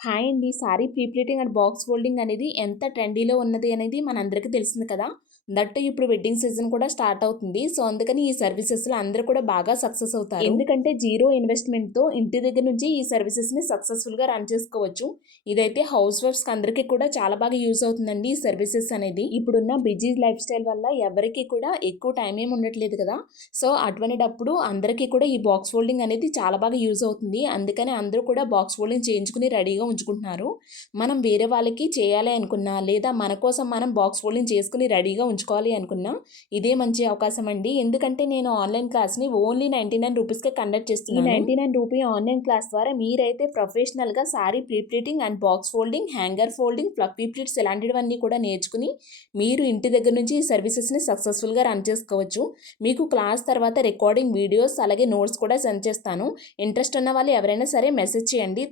Hi అండి. Sorry pre pleating and box folding అనేది ఎంత ట్రెండీలో ఉన్నది అనేది మనందరికీ తెలిసింది కదా! దట్టు ఇప్పుడు వెడ్డింగ్ సీజన్ కూడా స్టార్ట్ అవుతుంది. సో, అందుకని ఈ సర్వీసెస్‌లో అందరూ కూడా బాగా సక్సెస్ అవుతారు. ఎందుకంటే జీరో ఇన్వెస్ట్‌మెంట్‌తో ఇంటి దగ్గర నుంచి ఈ సర్వీసెస్‌ని సక్సెస్‌ఫుల్‌గా రన్ చేసుకోవచ్చు. ఇదైతే హౌస్ వైఫ్స్‌కి అందరికీ కూడా చాలా బాగా యూజ్ అవుతుందండి ఈ సర్వీసెస్ అనేది. ఇప్పుడున్న బిజీ లైఫ్ స్టైల్ వల్ల ఎవరికీ కూడా ఎక్కువ టైం ఏమి ఉండట్లేదు కదా! సో, అటువంటప్పుడు అందరికీ కూడా ఈ బాక్స్ ఫోల్డింగ్ అనేది చాలా బాగా యూజ్ అవుతుంది. అందుకని అందరూ కూడా బాక్స్ ఫోల్డింగ్ చేయించుకుని రెడీగా ఉంచుకుంటున్నారు. మనం వేరే వాళ్ళకి చేయాలి అనుకున్నా, లేదా మన కోసం మనం బాక్స్ ఫోల్డింగ్ చేసుకుని రెడీగా ఉంచుకోవాలి అనుకున్నా, ఇదే మంచి అవకాశం అండి. ఎందుకంటే నేను ఆన్లైన్ క్లాస్‌ని ఓన్లీ 99 రూపీస్‌కే కండక్ట్ చేస్తున్నాను. ఈ 99 రూపీ ఆన్లైన్ క్లాస్ ద్వారా మీరైతే ప్రొఫెషనల్‌గా sorry pre pleating and box folding, hanger folding, fluffy pleats ఇలాంటివన్నీ కూడా నేర్చుకుని మీరు ఇంటి దగ్గర నుంచి ఈ సర్వీసెస్‌ని సక్సెస్‌ఫుల్‌గా రన్ చేసుకోవచ్చు. మీకు క్లాస్ తర్వాత రికార్డింగ్ వీడియోస్ అలాగే నోట్స్ కూడా సెండ్ చేస్తాను. ఇంట్రెస్ట్ ఉన్న వాళ్ళు ఎవరైనా సరే మెసేజ్ చేయండి.